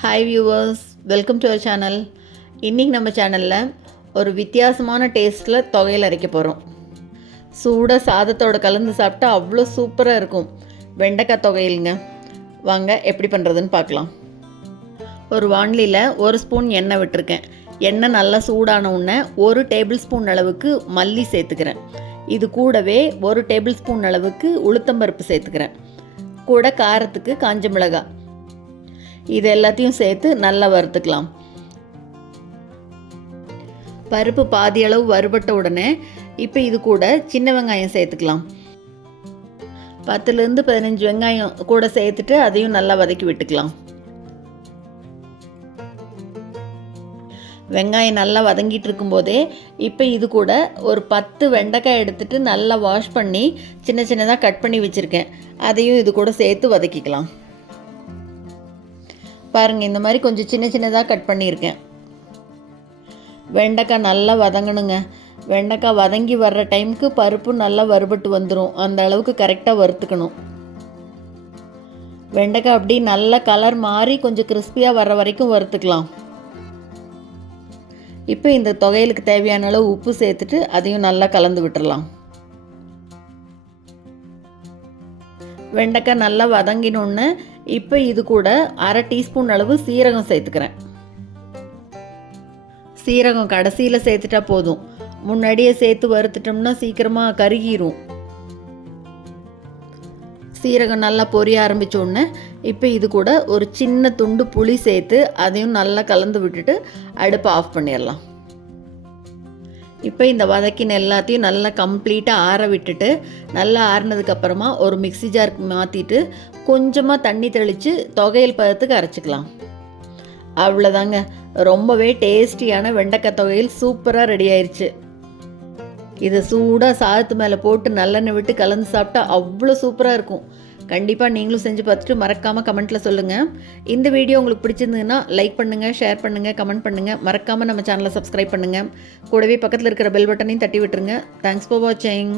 Hi viewers, welcome to our channel. இன்றைக்கி நம்ம சேனலில் ஒரு வித்தியாசமான டேஸ்ட்டில் தொகையில் அரைக்க போகிறோம். சூடாக சாதத்தோடு கலந்து சாப்பிட்டா அவ்வளோ சூப்பராக இருக்கும். வெண்டைக்காய் தொகையிலுங்க. வாங்க எப்படி பண்ணுறதுன்னு பார்க்கலாம். ஒரு வாணலியில் 1 ஸ்பூன் எண்ணெய் விட்டுருக்கேன். எண்ணெய் நல்லா சூடான உடனே 1 டேபிள் ஸ்பூன் அளவுக்கு மல்லி சேர்த்துக்கிறேன். இது கூடவே 1 டேபிள் ஸ்பூன் அளவுக்கு உளுத்தம்பருப்பு சேர்த்துக்கிறேன். கூட காரத்துக்கு காஞ்ச மிளகாய். இது எல்லாத்தையும் சேர்த்து நல்லா வறுத்துக்கலாம். பருப்பு பாதி அளவு வறுபட்ட உடனே இப்போ இது கூட சின்ன வெங்காயம் சேர்த்துக்கலாம். 10லேருந்து 15 வெங்காயம் கூட சேர்த்துட்டு அதையும் நல்லா வதக்கி விட்டுக்கலாம். வெங்காயம் நல்லா வதங்கிட்டு இருக்கும்போதே இப்போ இது கூட ஒரு 10 வெண்டைக்காய் எடுத்துகிட்டு நல்லா வாஷ் பண்ணி சின்ன சின்னதாக கட் பண்ணி வச்சுருக்கேன். அதையும் இது கூட சேர்த்து வதக்கிக்கலாம். பாருங்கள், இந்த மாதிரி கொஞ்சம் சின்ன சின்னதாக கட் பண்ணியிருக்கேன். வெண்டைக்காய் நல்லா வதங்கணுங்க. வெண்டைக்காய் வதங்கி வர்ற டைமுக்கு பருப்பு நல்லா வறுபட்டு வந்துடும். அந்த அளவுக்கு கரெக்டாக வறுத்துக்கணும். வெண்டைக்காய் அப்படி நல்லா கலர் மாறி கொஞ்சம் கிறிஸ்பியாக வர்ற வரைக்கும் வறுத்துக்கலாம். இப்போ இந்த தொகையலுக்கு தேவையான அளவு உப்பு சேர்த்துட்டு அதையும் நல்லா கலந்து விட்டுடலாம். வெண்டைக்காய் நல்லா வதங்கினோன்னு இப்போ இது கூட 1/2 டீஸ்பூன் அளவு சீரகம் சேர்த்துக்கிறேன். சீரகம் கடைசியில் சேர்த்துட்டா போதும். முன்னாடியே சேர்த்து வறுத்துட்டோம்னா சீக்கிரமாக கருகிரும். சீரகம் நல்லா பொரிய ஆரம்பித்தோடனே இப்போ இது கூட ஒரு சின்ன துண்டு புளி சேர்த்து அதையும் நல்லா கலந்து விட்டுட்டு அடுப்பை ஆஃப் பண்ணிடலாம். இப்போ இந்த வதக்கின எல்லாத்தையும் நல்லா கம்ப்ளீட்டாக ஆற விட்டுட்டு நல்லா ஆறினதுக்கப்புறமா ஒரு மிக்ஸி ஜாருக்கு மாற்றிட்டு கொஞ்சமாக தண்ணி தெளித்து தொகையல் பதத்துக்கு அரைச்சிக்கலாம். அவ்வளோதாங்க, ரொம்பவே டேஸ்டியான வெண்டைக்காய் தொகையல் சூப்பராக ரெடி ஆயிடுச்சு. இதை சூடாக சாதத்து மேலே போட்டு நல்லெண்ணெய் விட்டு கலந்து சாப்பிட்டா அவ்வளோ சூப்பராக இருக்கும். கண்டிப்பாக நீங்களும் செஞ்சு பார்த்துட்டு மறக்காமல் கமெண்ட்டில் சொல்லுங்கள். இந்த வீடியோ உங்களுக்கு பிடிச்சிருந்ததுன்னா லைக் பண்ணுங்கள், ஷேர் பண்ணுங்கள், கமெண்ட் பண்ணுங்கள். மறக்காமல் நம்ம சேனலை சப்ஸ்கிரைப் பண்ணுங்கள். கூடவே பக்கத்தில் இருக்கிற பெல் பட்டனையும் தட்டி விட்டுருங்க. தேங்க்ஸ் ஃபார் வாட்சிங்.